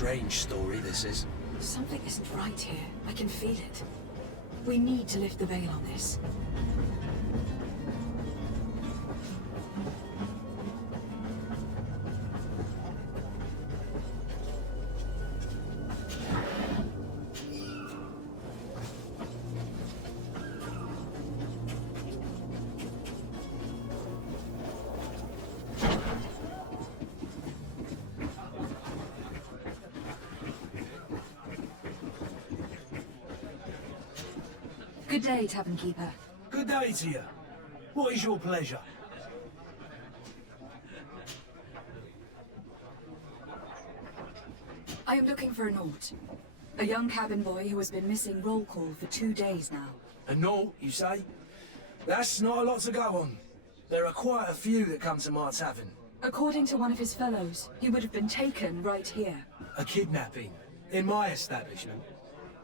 strange story, this is. Something isn't right here. I can feel it. We need to lift the veil on this. Good day, Tavern Keeper. Good day to you. What is your pleasure? I am looking for a Naut. A young cabin boy who has been missing roll call for 2 days now. A Naut, you say? That's not a lot to go on. There are quite a few that come to my tavern. According to one of his fellows, he would have been taken right here. A kidnapping? In my establishment?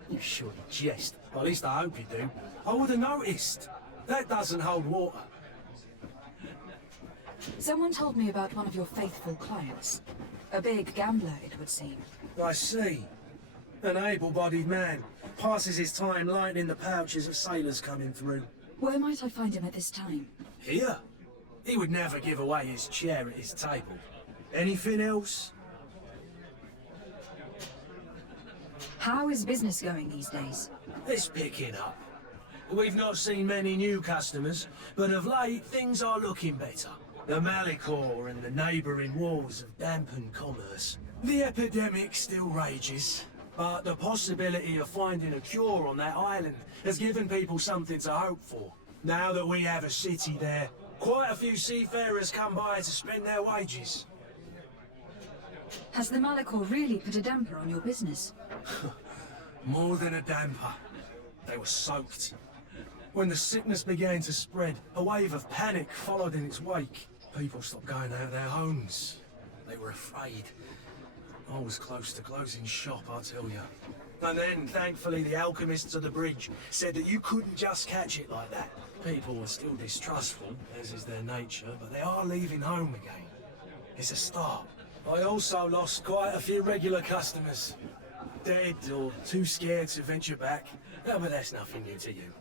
You surely jest. Well, at least I hope you do. I would have noticed. That doesn't hold water. Someone told me about one of your faithful clients. A big gambler, it would seem. I see. An able-bodied man. Passes his time lighting the pouches of sailors coming through. Where might I find him at this time? Here? He would never give away his chair at his table. Anything else? How is business going these days? It's picking up. We've not seen many new customers, but of late things are looking better. The Malicor and the neighbouring wars have dampened commerce. The epidemic still rages, but the possibility of finding a cure on that island has given people something to hope for. Now that we have a city there, quite a few seafarers come by to spend their wages. Has the Malicor really put a damper on your business? More than a damper. They were soaked. When the sickness began to spread, a wave of panic followed in its wake. People stopped going out of their homes. They were afraid. I was close to closing shop, I tell you. And then, thankfully, the alchemists of the bridge said that you couldn't just catch it like that. People were still distrustful, as is their nature, but they are leaving home again. It's a start. I also lost quite a few regular customers. Dead or too scared to venture back. No, but that's nothing new to you.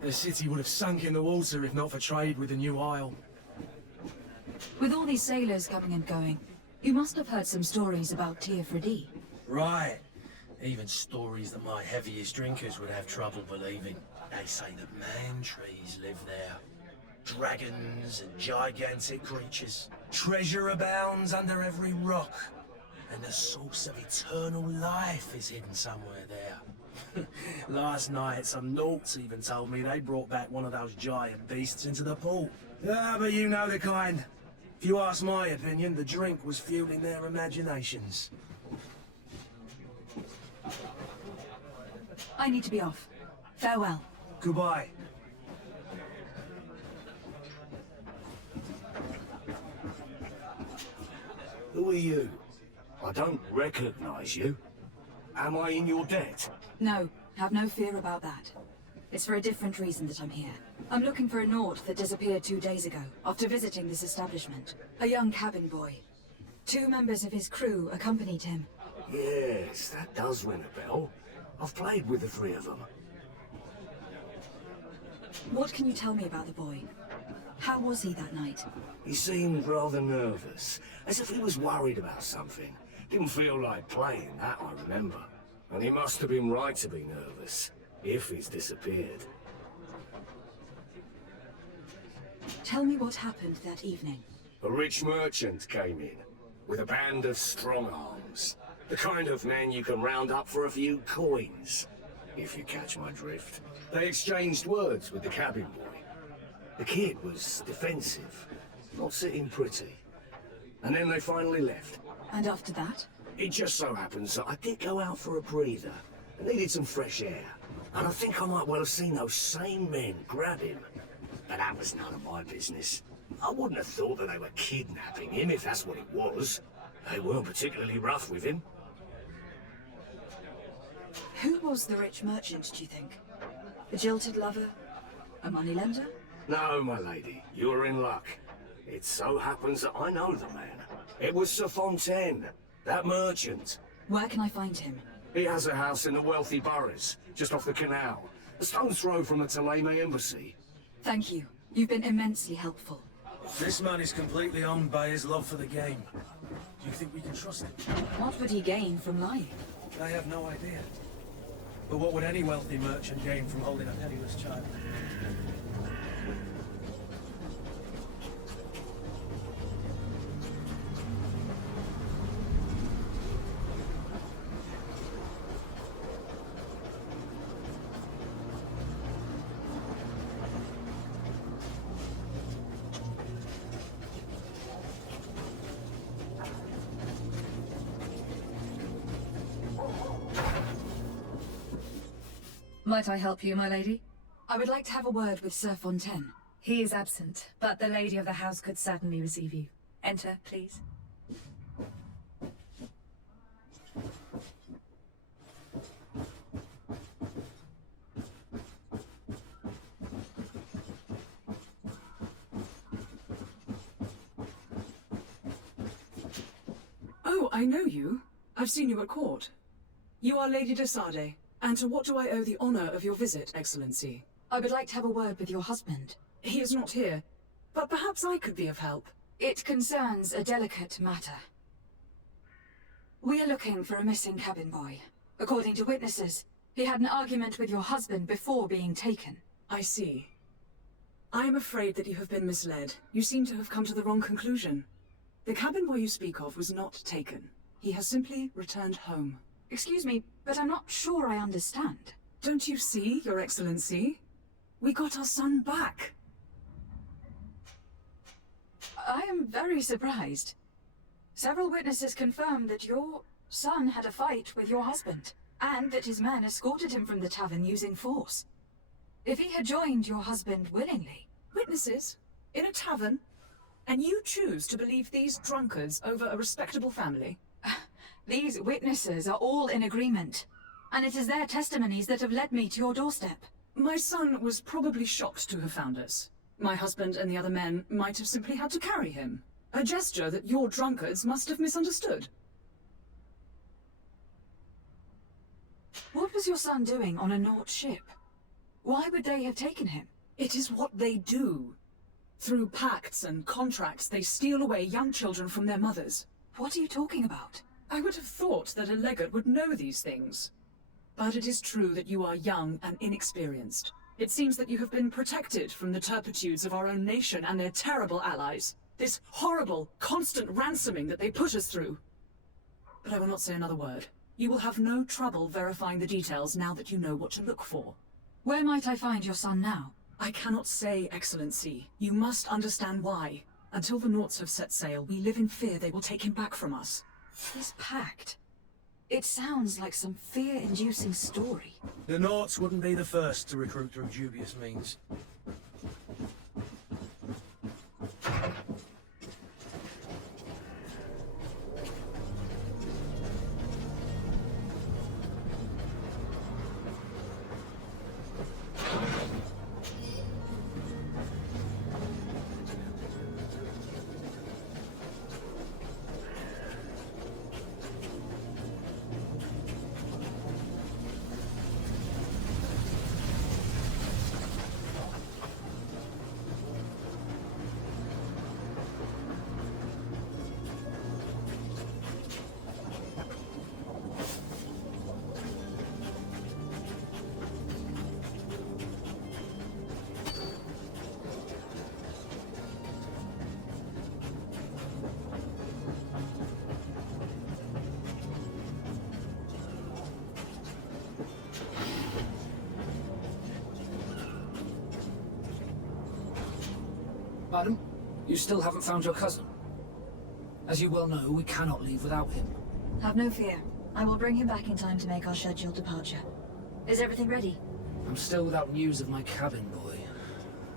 The city would have sunk in the water if not for trade with the new isle. With all these sailors coming and going, you must have heard some stories about Teofredi. Right. Even stories that my heaviest drinkers would have trouble believing. They say that man-trees live there. Dragons and gigantic creatures. Treasure abounds under every rock. And the source of eternal life is hidden somewhere there. Last night, some Nauts even told me they brought back one of those giant beasts into the port. Ah, but you know the kind. If you ask my opinion, the drink was fueling their imaginations. I need to be off. Farewell. Goodbye. Who are you? I don't recognize you. Am I in your debt? No, have no fear about that. It's for a different reason that I'm here. I'm looking for a Naut that disappeared 2 days ago, after visiting this establishment. A young cabin boy. 2 members of his crew accompanied him. Yes, that does ring a bell. I've played with the 3 of them. What can you tell me about the boy? How was he that night? He seemed rather nervous, as if he was worried about something. Didn't feel like playing, that I remember. And he must have been right to be nervous, if he's disappeared. Tell me what happened that evening. A rich merchant came in, with a band of strong arms. The kind of men you can round up for a few coins, if you catch my drift. They exchanged words with the cabin boy. The kid was defensive, not sitting pretty. And then they finally left. And after that? It just so happens that I did go out for a breather. I needed some fresh air. And I think I might well have seen those same men grab him. But that was none of my business. I wouldn't have thought that they were kidnapping him, if that's what it was. They weren't particularly rough with him. Who was the rich merchant, do you think? A jilted lover? A moneylender? No, my lady, you're in luck. It so happens that I know the man. It was Sir Fontaine. That merchant. Where can I find him? He has a house in the wealthy boroughs, just off the canal. A stone's throw from the Taleme embassy. Thank you. You've been immensely helpful. This man is completely owned by his love for the game. Do you think we can trust him? What would he gain from lying? I have no idea. But what would any wealthy merchant gain from holding a penniless child? Might I help you, my lady? I would like to have a word with Sir Fontaine. He is absent, but the lady of the house could certainly receive you. Enter, please. Oh, I know you. I've seen you at court. You are Lady de Sade. And to what do I owe the honor of your visit, Excellency? I would like to have a word with your husband. He is not here, but perhaps I could be of help. It concerns a delicate matter. We are looking for a missing cabin boy. According to witnesses, he had an argument with your husband before being taken. I see. I am afraid that you have been misled. You seem to have come to the wrong conclusion. The cabin boy you speak of was not taken. He has simply returned home. Excuse me, but I'm not sure I understand. Don't you see, Your Excellency? We got our son back. I am very surprised. Several witnesses confirmed that your son had a fight with your husband, and that his men escorted him from the tavern using force. If he had joined your husband willingly... Witnesses? In a tavern? And you choose to believe these drunkards over a respectable family? These witnesses are all in agreement, and it is their testimonies that have led me to your doorstep. My son was probably shocked to have found us. My husband and the other men might have simply had to carry him. A gesture that your drunkards must have misunderstood. What was your son doing on a Naut ship? Why would they have taken him? It is what they do. Through pacts and contracts, they steal away young children from their mothers. What are you talking about? I would have thought that a legate would know these things. But it is true that you are young and inexperienced. It seems that you have been protected from the turpitudes of our own nation and their terrible allies. This horrible, constant ransoming that they put us through. But I will not say another word. You will have no trouble verifying the details now that you know what to look for. Where might I find your son now? I cannot say, Excellency. You must understand why. Until the Nauts have set sail, we live in fear they will take him back from us. This pact. It sounds like some fear-inducing story. The Nauts wouldn't be the first to recruit through dubious means. Madam, you still haven't found your cousin. As you well know, we cannot leave without him. Have no fear. I will bring him back in time to make our scheduled departure. Is everything ready? I'm still without news of my cabin boy,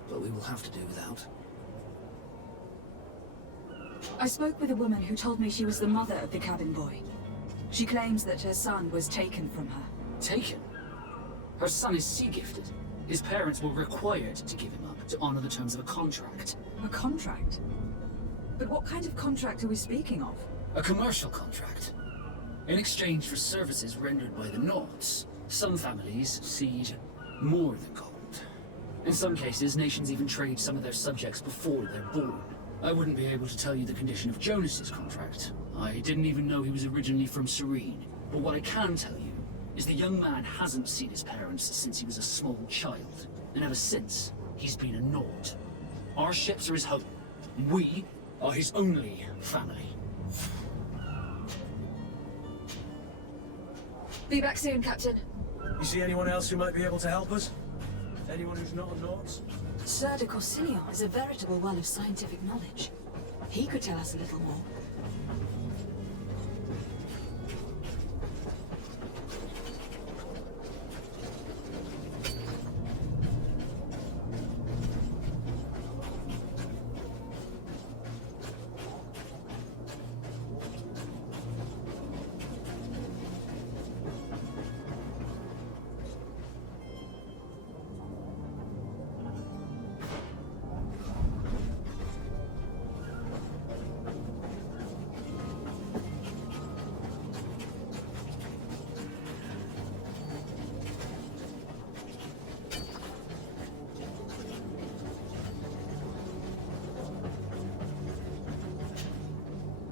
but we will have to do without. I spoke with a woman who told me she was the mother of the cabin boy. She claims that her son was taken from her. Taken? Her son is sea-gifted. His parents were required to give him up to honor the terms of a contract. A contract? But what kind of contract are we speaking of? A commercial contract. In exchange for services rendered by the Nords, some families cede more than gold. In some cases, nations even trade some of their subjects before they're born. I wouldn't be able to tell you the condition of Jonas's contract. I didn't even know he was originally from Serene. But what I can tell you is the young man hasn't seen his parents since he was a small child. And ever since, he's been a Nord. Our ships are his home. We are his only family. Be back soon, Captain. You see anyone else who might be able to help us? Anyone who's not a Nords? Sir de Corsilion is a veritable well of scientific knowledge. He could tell us a little more.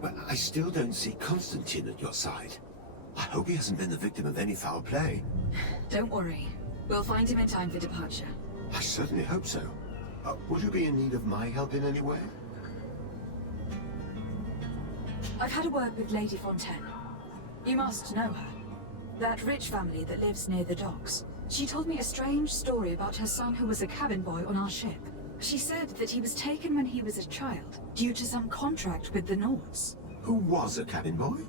But I still don't see Constantine at your side. I hope he hasn't been the victim of any foul play. Don't worry. We'll find him in time for departure. I certainly hope so. Would you be in need of my help in any way? I've had a word with Lady Fontaine. You must know her. That rich family that lives near the docks. She told me a strange story about her son who was a cabin boy on our ship. She said that he was taken when he was a child, due to some contract with the Nords. Who was a cabin boy?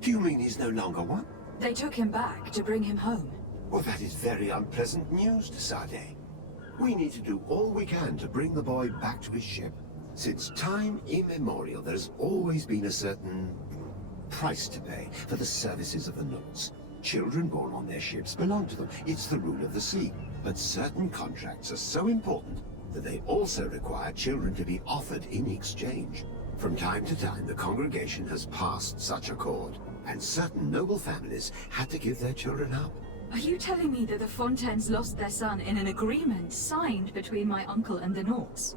Do you mean he's no longer one? They took him back to bring him home. Well, that is very unpleasant news to Sade. We need to do all we can to bring the boy back to his ship. Since time immemorial, there's always been a certain price to pay for the services of the Nords. Children born on their ships belong to them. It's the rule of the sea. But certain contracts are so important that they also require children to be offered in exchange. From time to time, the congregation has passed such accord, and certain noble families had to give their children up. Are you telling me that the Fontaines lost their son in an agreement signed between my uncle and the Nords?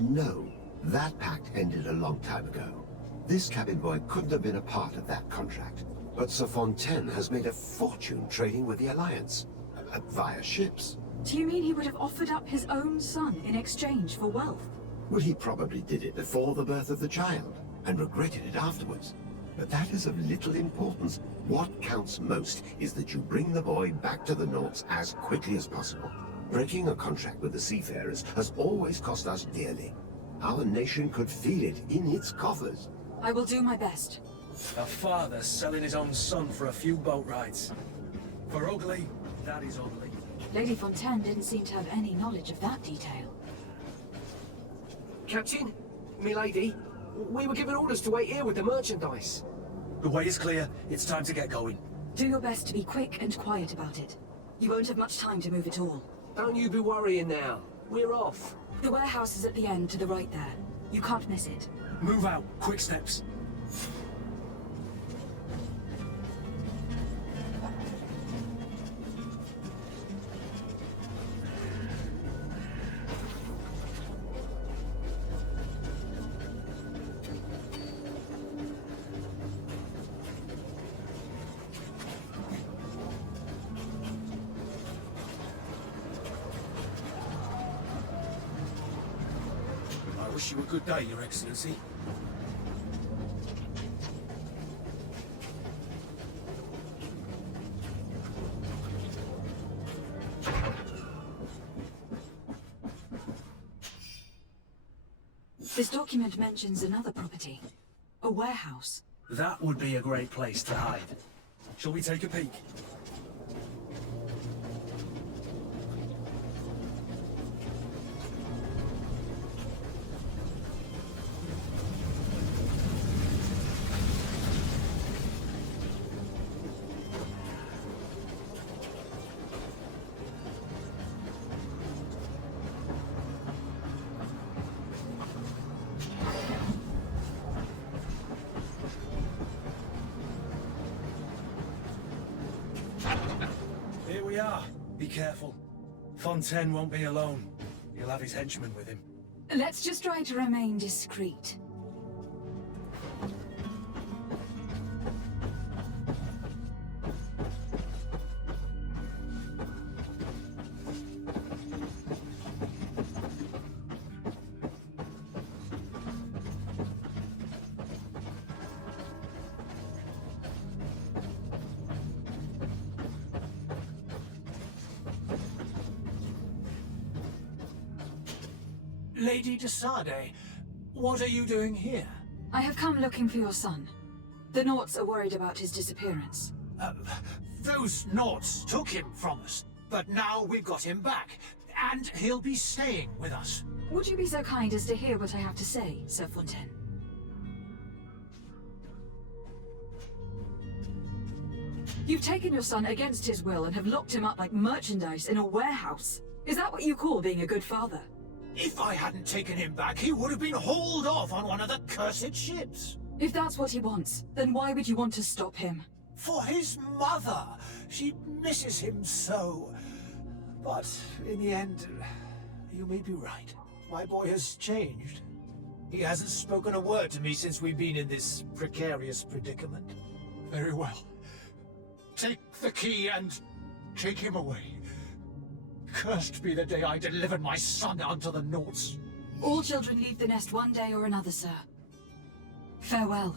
No. That pact ended a long time ago. This cabin boy couldn't have been a part of that contract. But Sir Fontaine has made a fortune trading with the Alliance, via ships. Do you mean he would have offered up his own son in exchange for wealth? Well, he probably did it before the birth of the child, and regretted it afterwards. But that is of little importance. What counts most is that you bring the boy back to the Nords as quickly as possible. Breaking a contract with the seafarers has always cost us dearly. Our nation could feel it in its coffers. I will do my best. A father selling his own son for a few boat rides. For ugly, that is ugly. Lady Fontaine didn't seem to have any knowledge of that detail. Captain, milady, we were given orders to wait here with the merchandise. The way is clear. It's time to get going. Do your best to be quick and quiet about it. You won't have much time to move it all. Don't you be worrying now. We're off. The warehouse is at the end to the right there. You can't miss it. Move out. Quick steps. I wish you a good day, Your Excellency. This document mentions another property. A warehouse. That would be a great place to hide. Shall we take a peek? we are. Be careful. Fontaine won't be alone. He'll have his henchmen with him. Let's just try to remain discreet. Lady de Sade, what are you doing here? I have come looking for your son. The Naughts are worried about his disappearance. Those Naughts took him from us, but now we've got him back, and he'll be staying with us. Would you be so kind as to hear what I have to say, Sir Fontaine? You've taken your son against his will and have locked him up like merchandise in a warehouse. Is that what you call being a good father? If I hadn't taken him back, he would have been hauled off on one of the cursed ships. If that's what he wants, then why would you want to stop him? For his mother. She misses him so. But in the end, you may be right. My boy has changed. He hasn't spoken a word to me since we've been in this precarious predicament. Very well. Take the key and take him away. Cursed be the day I delivered my son unto the Naughts. All children leave the nest one day or another, sir. Farewell.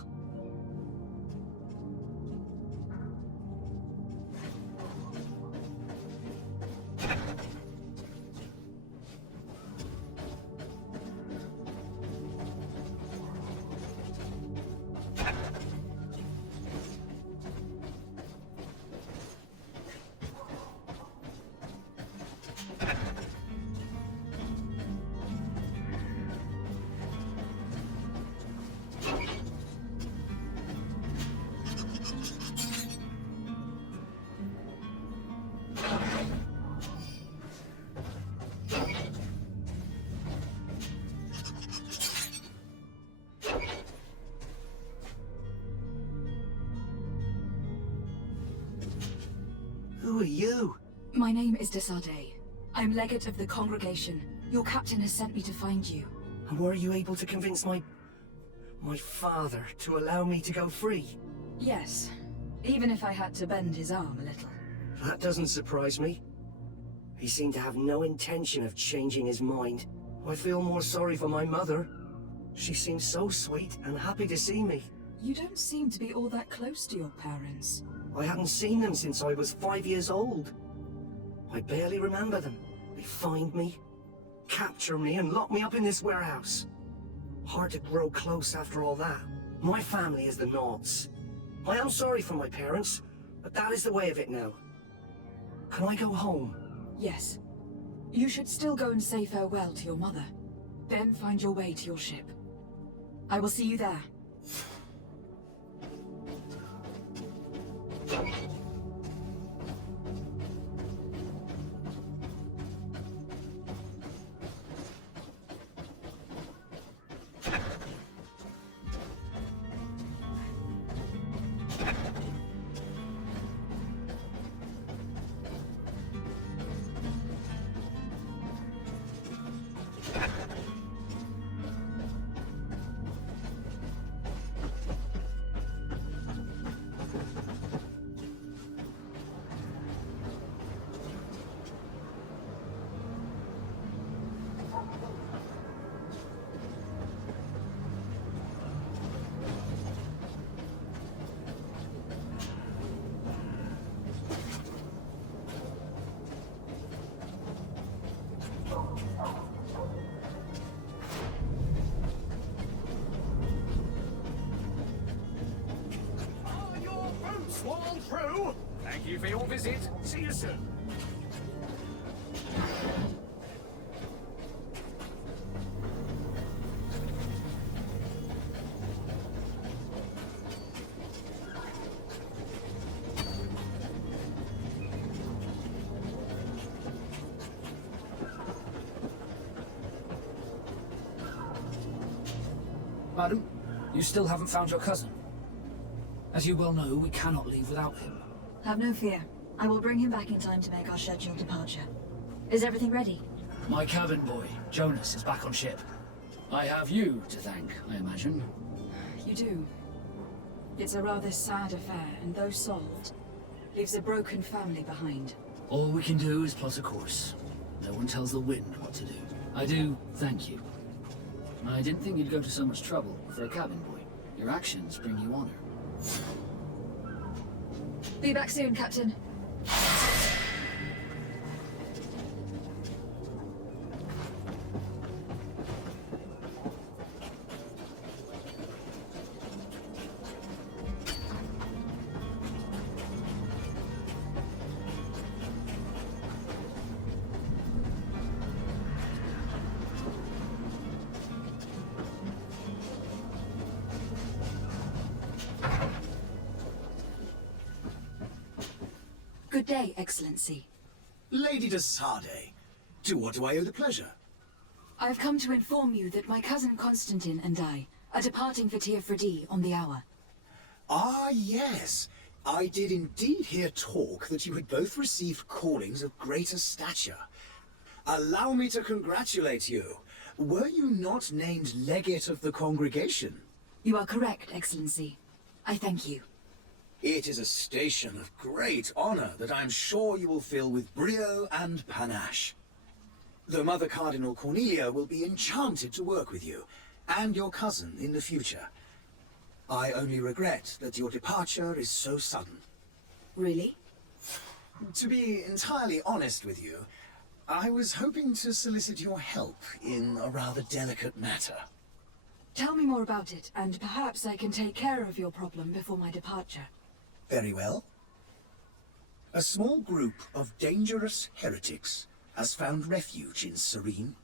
Who are you? My name is de Sade. I'm legate of the congregation. Your captain has sent me to find you. And were you able to convince my father to allow me to go free? Yes, even if I had to bend his arm a little. That doesn't surprise me. He seemed to have no intention of changing his mind. I feel more sorry for my mother. She seemed so sweet and happy to see me. You don't seem to be all that close to your parents. I hadn't seen them since I was 5 years old. I barely remember them. They find me, capture me, and lock me up in this warehouse. Hard to grow close after all that. My family is the Naughts. I am sorry for my parents, but that is the way of it now. Can I go home? Yes. You should still go and say farewell to your mother. Then find your way to your ship. I will see you there. Swall through. Thank you for your visit. See you soon. Madam, you still haven't found your cousin. As you well know, we cannot leave without him. Have no fear. I will bring him back in time to make our scheduled departure. Is everything ready? My cabin boy, Jonas, is back on ship. I have you to thank, I imagine. You do. It's a rather sad affair, and though solved, leaves a broken family behind. All we can do is plot a course. No one tells the wind what to do. I do thank you. I didn't think you'd go to so much trouble for a cabin boy. Your actions bring you honor. Be back soon, Captain. Good day, Excellency. Lady de Sade, to what do I owe the pleasure? I have come to inform you that my cousin Constantine and I are departing for Teofredi on the hour. Ah, yes. I did indeed hear talk that you had both received callings of greater stature. Allow me to congratulate you. Were you not named legate of the congregation? You are correct, Excellency. I thank you. It is a station of great honor that I am sure you will fill with brio and panache. The Mother Cardinal Cornelia will be enchanted to work with you, and your cousin in the future. I only regret that your departure is so sudden. Really? To be entirely honest with you, I was hoping to solicit your help in a rather delicate matter. Tell me more about it, and perhaps I can take care of your problem before my departure. Very well. A small group of dangerous heretics has found refuge in Serene.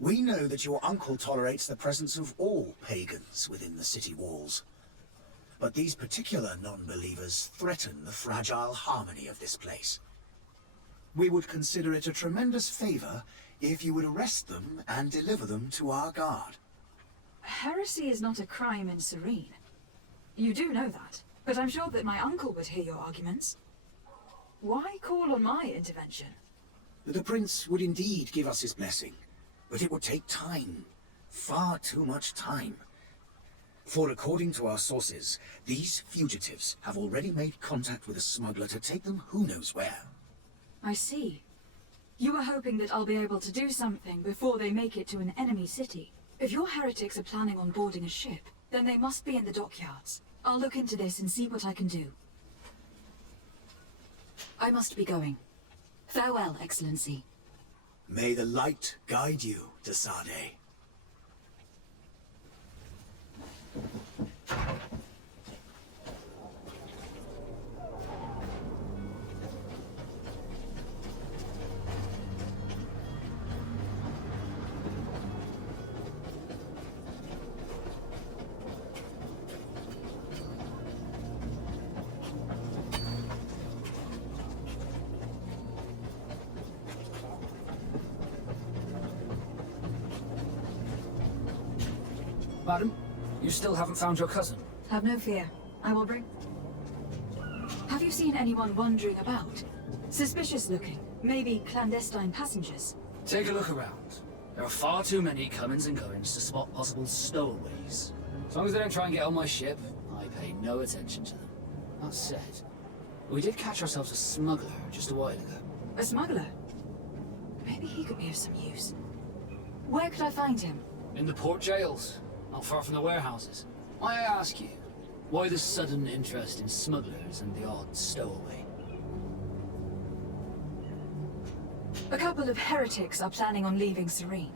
We know that your uncle tolerates the presence of all pagans within the city walls. But these particular non-believers threaten the fragile harmony of this place. We would consider it a tremendous favor if you would arrest them and deliver them to our guard. Heresy is not a crime in Serene. You do know that, but I'm sure that my uncle would hear your arguments. Why call on my intervention? The prince would indeed give us his blessing, but it would take time. Far too much time. For according to our sources, these fugitives have already made contact with a smuggler to take them who knows where. I see. You were hoping that I'll be able to do something before they make it to an enemy city. If your heretics are planning on boarding a ship, then they must be in the dockyards. I'll look into this and see what I can do. I must be going. Farewell, Excellency. May the light guide you, de Sade. Madam, you still haven't found your cousin. Have no fear. I will bring... Have you seen anyone wandering about? Suspicious looking. Maybe clandestine passengers. Take a look around. There are far too many comings and goings to spot possible stowaways. As long as they don't try and get on my ship, I pay no attention to them. That said, we did catch ourselves a smuggler just a while ago. A smuggler? Maybe he could be of some use. Where could I find him? In the port jails, not far from the warehouses. May I ask you, why the sudden interest in smugglers and the odd stowaway? A couple of heretics are planning on leaving Serene.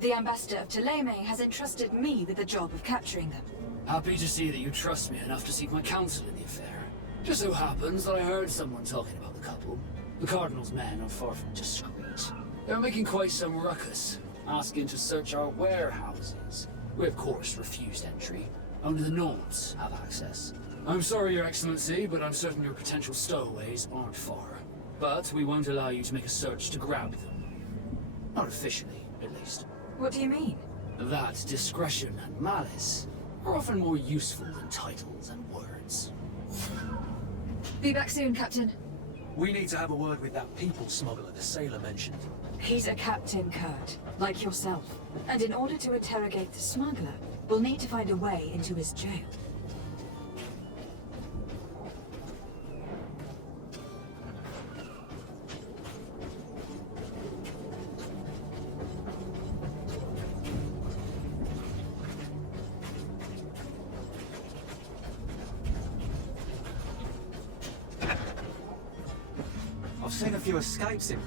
The ambassador of Ptolemy has entrusted me with the job of capturing them. Happy to see that you trust me enough to seek my counsel in the affair. Just so happens that I heard someone talking about the couple. The Cardinal's men are far from discreet. They're making quite some ruckus, asking to search our warehouses. We of course refused entry. Only the Nords have access. I'm sorry, Your Excellency, but I'm certain your potential stowaways aren't far. But we won't allow you to make a search to grab them. Not officially, at least. What do you mean? That discretion and malice are often more useful than titles and words. Be back soon, Captain. We need to have a word with that people smuggler the sailor mentioned. He's a Captain Kurt, like yourself. And in order to interrogate the smuggler, we'll need to find a way into his jail. I've seen a few escapes in.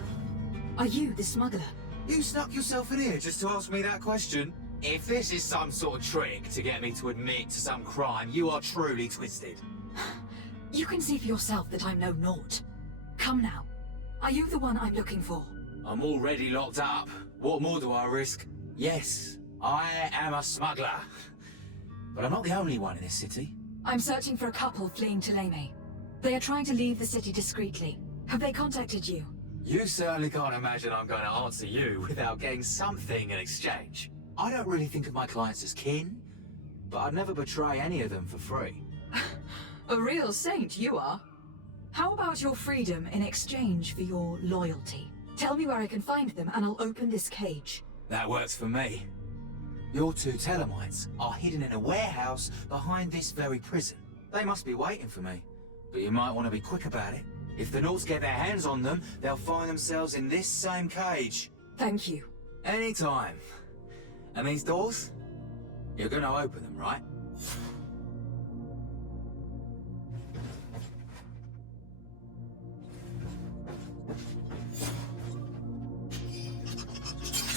Are you the smuggler? You snuck yourself in here just to ask me that question? If this is some sort of trick to get me to admit to some crime, you are truly twisted. You can see for yourself that I'm no naught. Come now. Are you the one I'm looking for? I'm already locked up. What more do I risk? Yes, I am a smuggler. But I'm not the only one in this city. I'm searching for a couple fleeing Tuleme. They are trying to leave the city discreetly. Have they contacted you? You certainly can't imagine I'm going to answer you without getting something in exchange. I don't really think of my clients as kin, but I'd never betray any of them for free. A real saint you are. How about your freedom in exchange for your loyalty? Tell me where I can find them and I'll open this cage. That works for me. Your two Telemites are hidden in a warehouse behind this very prison. They must be waiting for me, but you might want to be quick about it. If the Nords get their hands on them, they'll find themselves in this same cage. Thank you. Anytime. And these doors? You're gonna open them, right?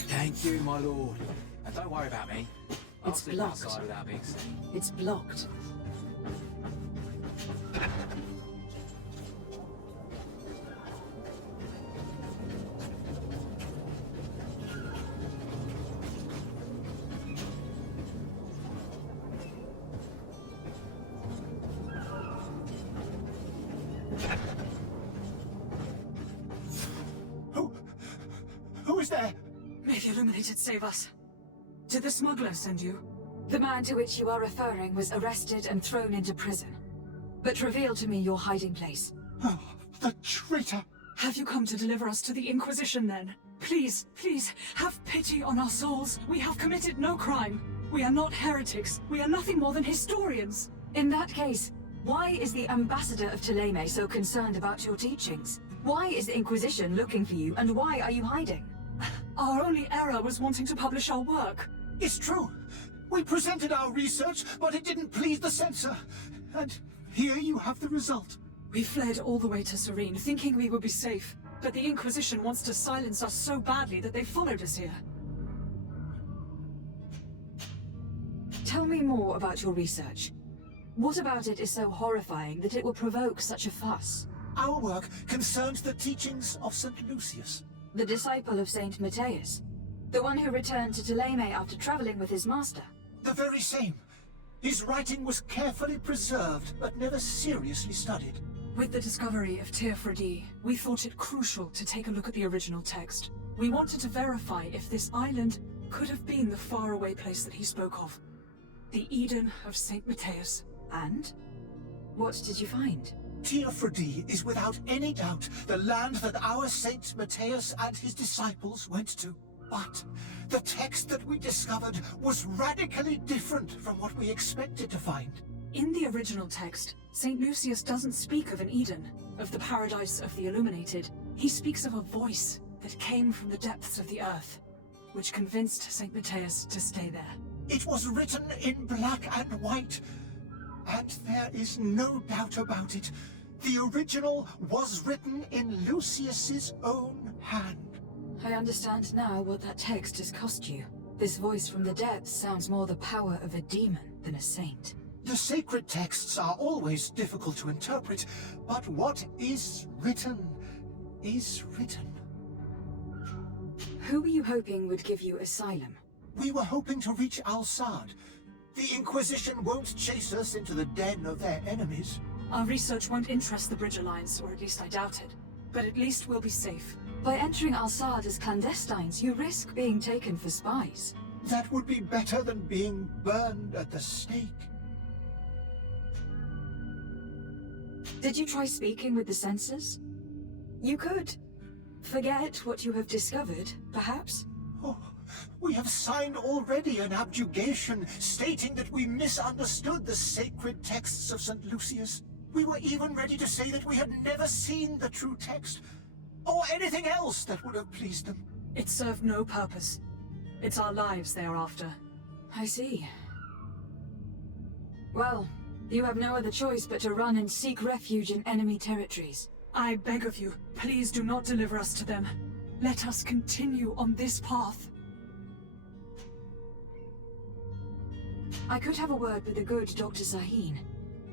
Thank you, my lord. And don't worry about me. I'll It's slip blocked. outside without being seen. It's blocked. Who is there? May the Illuminated save us. Did the smuggler send you? The man to which you are referring was arrested and thrown into prison. But reveal to me your hiding place. Oh, the traitor! Have you come to deliver us to the Inquisition then? Please, please, have pity on our souls. We have committed no crime. We are not heretics. We are nothing more than historians. In that case, why is the ambassador of Tuleme so concerned about your teachings? Why is the Inquisition looking for you, and why are you hiding? Our only error was wanting to publish our work. It's true. We presented our research, but it didn't please the censor. And here you have the result. We fled all the way to Serene, thinking we would be safe. But the Inquisition wants to silence us so badly that they followed us here. Tell me more about your research. What about it is so horrifying that it will provoke such a fuss? Our work concerns the teachings of St. Lucius. The disciple of Saint Matthias? The one who returned to Tuleme after traveling with his master? The very same. His writing was carefully preserved, but never seriously studied. With the discovery of Teofredi, we thought it crucial to take a look at the original text. We wanted to verify if this island could have been the faraway place that he spoke of. The Eden of Saint Matthias. And? What did you find? Teofredi is without any doubt the land that our Saint Matthias and his disciples went to. But the text that we discovered was radically different from what we expected to find. In the original text, St. Lucius doesn't speak of an Eden, of the paradise of the Illuminated. He speaks of a voice that came from the depths of the earth, which convinced St. Matthias to stay there. It was written in black and white, and there is no doubt about it. The original was written in Lucius's own hand. I understand now what that text has cost you. This voice from the depths sounds more the power of a demon than a saint. The sacred texts are always difficult to interpret, but what is written is written. Who were you hoping would give you asylum? We were hoping to reach Al-Sad. The Inquisition won't chase us into the den of their enemies. Our research won't interest the Bridge Alliance, or at least I doubt it. But at least we'll be safe. By entering Al-Sad as clandestines, you risk being taken for spies. That would be better than being burned at the stake. Did you try speaking with the censors? You could forget what you have discovered, perhaps? Oh, we have signed already an abjugation stating that we misunderstood the sacred texts of St. Lucius. We were even ready to say that we had never seen the true text, or anything else that would have pleased them. It served no purpose. It's our lives they are after. I see. Well, you have no other choice but to run and seek refuge in enemy territories. I beg of you, please do not deliver us to them. Let us continue on this path. I could have a word with the good Dr. Sahin,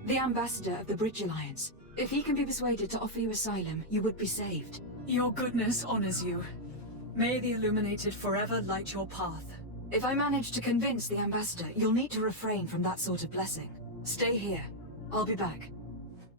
the ambassador of the Bridge Alliance. If he can be persuaded to offer you asylum, you would be saved. Your goodness honors you. May the Illuminated forever light your path. If I manage to convince the ambassador, you'll need to refrain from that sort of blessing. Stay here. I'll be back.